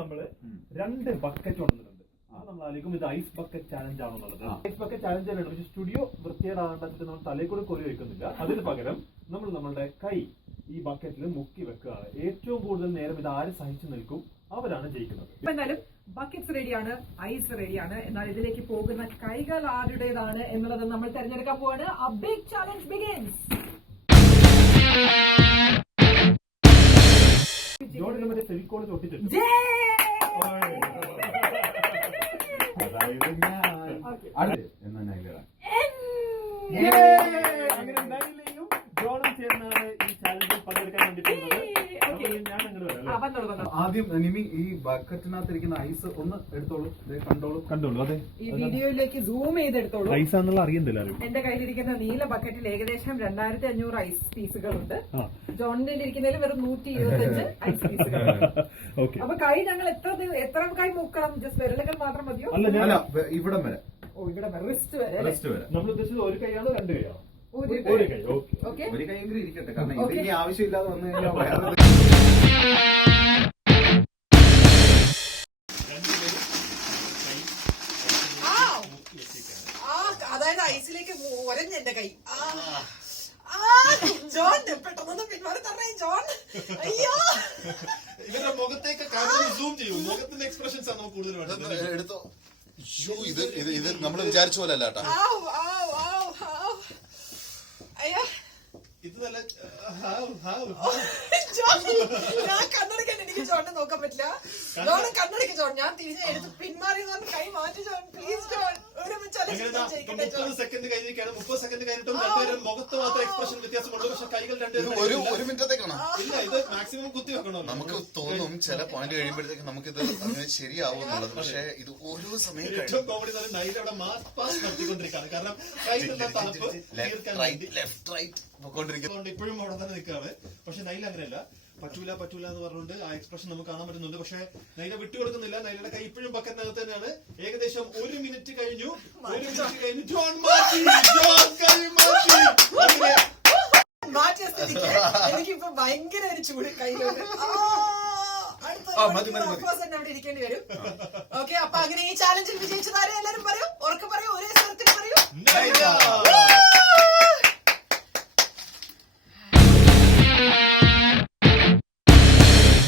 നമ്മള് 2 ബക്കറ്റ് കൊണ്ടുവന്നിട്ടുണ്ട്. അപ്പൊ നമ്മൾ ആലോചിക്കും ഇത് ഐസ് ബക്കറ്റ് ചാലഞ്ച് ആണെന്നുള്ളത്. ഐസ് ബക്കറ്റ് ചാലഞ്ച് ആണ്. പക്ഷെ സ്റ്റുഡിയോ വൃത്തിയേടാകണ്ടിട്ട് നമ്മൾ തലയിൽ കൂടെ കൊറി വെക്കുന്നില്ല. അതിന് പകരം നമ്മൾ നമ്മളുടെ കൈ ഈ ബക്കറ്റിൽ മുക്കി വെക്കുകയാണ്. ഏറ്റവും കൂടുതൽ നേരം ഇത് ആര് സഹിച്ചു നിൽക്കും അവരാണ് ജയിക്കുന്നത്. എന്നാലും ബക്കറ്റ്സ് റെഡിയാണ്, ഐസ് റെഡിയാണ്. എന്നാൽ ഇതിലേക്ക് പോകുന്ന കൈകൾ ആരുടേതാണ് എന്നുള്ളത് നമ്മൾ തെരഞ്ഞെടുക്കാൻ പോവാണ്. A big challenge begins. ജോർജിന് മറ്റേ ഫെവിക്കോൾ ഒട്ടിച്ചിട്ടുണ്ട്. അങ്ങനെ നൈലയും ജോണും ചേർന്നാണ് ഈ ചാലഞ്ചിൽ പങ്കെടുക്കാൻ വേണ്ടിയിട്ടുള്ളത്. ആദ്യം നിമി ഈ ബക്കറ്റിനകത്തിരിക്കുന്ന ഐസ് ഒന്ന് എടുത്തോളൂ, കണ്ടോളൂ. അതെ, ഈ വീഡിയോയിലേക്ക് സൂം ചെയ്തെടുത്തോളൂ. ഐസ് ആണെന്നുള്ള അറിയുന്നില്ല. എന്റെ കയ്യിലിരിക്കുന്ന നീല ബക്കറ്റിൽ ഏകദേശം 2500 ഐസ് പീസുകളുണ്ട്. ജോണിന്റെ ഇരിക്കുന്നതിൽ വെറും 125 ഐസ് പീസുകളുണ്ട്. അപ്പൊ കൈ ഞങ്ങൾ എത്ര കൈ മുക്കണം? ജസ്റ്റ് വിരലുകൾ മാത്രം മതിയോ? അല്ല, ഇവിടം വരെ. ഓ, ഇവിടെ റിസ്റ്റ് വരെ. നമ്മൾ ഉദ്ദേശിച്ചത് 1 കൈയാണോ 2 കൈയാണോ? ഒരു കൈ. ഓക്കെ, ഒരു കൈയെങ്കിലും ഇരിക്കട്ടെ. കാരണം ഇത് ഇനി ആവശ്യമില്ലാതെ വന്നു കഴിഞ്ഞാൽ അതായത് ഐസിലേക്ക് ഒരഞ്ഞ എന്റെ കൈ. ജോൺ പെട്ടെന്ന് പിന്മാറി തരണേ ജോൺ. അയ്യോ, ഇവരുടെ മുഖത്തേക്ക് സൂം ചെയ്യും. മുഖത്തിന്റെ എക്സ്പ്രഷൻസ് ആണ് നമുക്ക് കൂടുതൽ വേണ്ടത്. എടുത്തോ. ഇത് നമ്മൾ വിചാരിച്ച പോലെ അല്ല കേട്ടോ. ഇത് നല്ല ഞാൻ കണ്ണടക്കാൻ എനിക്ക് ജോണിനെ നോക്കാൻ പറ്റില്ല. ജോൺ കണ്ണടക്ക് ജോൺ. ഞാൻ തിരിഞ്ഞ് എടുത്ത് പിന്മാറി കൈ മാറ്റി ജോൺ. Please John. 30 സെക്കൻഡ് കഴിഞ്ഞിരിക്കുകയാണ്. 30 സെക്കൻഡ് കഴിഞ്ഞിട്ടും രണ്ടുപേരും മുഖത്ത് മാത്രം എക്സ്പ്രഷൻ വ്യത്യാസമുള്ളൂ. പക്ഷെ കൈകൾ രണ്ടുപേരും ഒരു മിനിറ്റത്തേക്കാണോ? ഇല്ല, ഇത് മാക്സിമം കുത്തി വെക്കണോ? നമുക്ക് തോന്നും ചില പോയിന്റ് കഴിയുമ്പോഴത്തേക്ക് നമുക്കിത് അങ്ങനെ ശരിയാവും എന്നുള്ളത്. പക്ഷെ ഇത് ഓരോ സമയം ഏറ്റവും കോമഡി നൈല അവിടെ മാസ് പാസ് നടത്തിക്കൊണ്ടിരിക്കുകയാണ്. കാരണം കൈകളുടെ തണുപ്പ് തീർക്കാൻ ലെഫ്റ്റ് റൈറ്റ് പോയിക്കൊണ്ടിരിക്കുന്നത് ഇപ്പോഴും അവിടെ തന്നെ നിൽക്കുകയാണ്. പക്ഷെ നൈല അങ്ങനെയല്ല. പറ്റൂല എന്ന് പറഞ്ഞുകൊണ്ട് ആ എക്സ്പ്രഷൻ നമുക്ക് കാണാൻ പറ്റുന്നുണ്ട്. പക്ഷെ നൈല വിട്ടുകൊടുക്കുന്നില്ല. നൈലയുടെ കൈ ഇപ്പോഴും ബക്കറ്റിനകത്ത് തന്നെയാണ്. ഏകദേശം 1 മിനിറ്റ് കഴിഞ്ഞു. ജോൺ മാറ്റി. എനിക്കിപ്പോ ഭയങ്കര ഒരു ചൂട് കയ്യിലോട്ട് അവിടെ ഇരിക്കേണ്ടി വരും. ഓക്കെ, അപ്പൊ അങ്ങനെ ഈ ചാലഞ്ചിൽ വിജയിച്ചതാരെ എല്ലാരും പറയൂ. ഉറക്കെ പറയൂ, ഒരേ സ്ഥലത്തിൽ പറയൂ.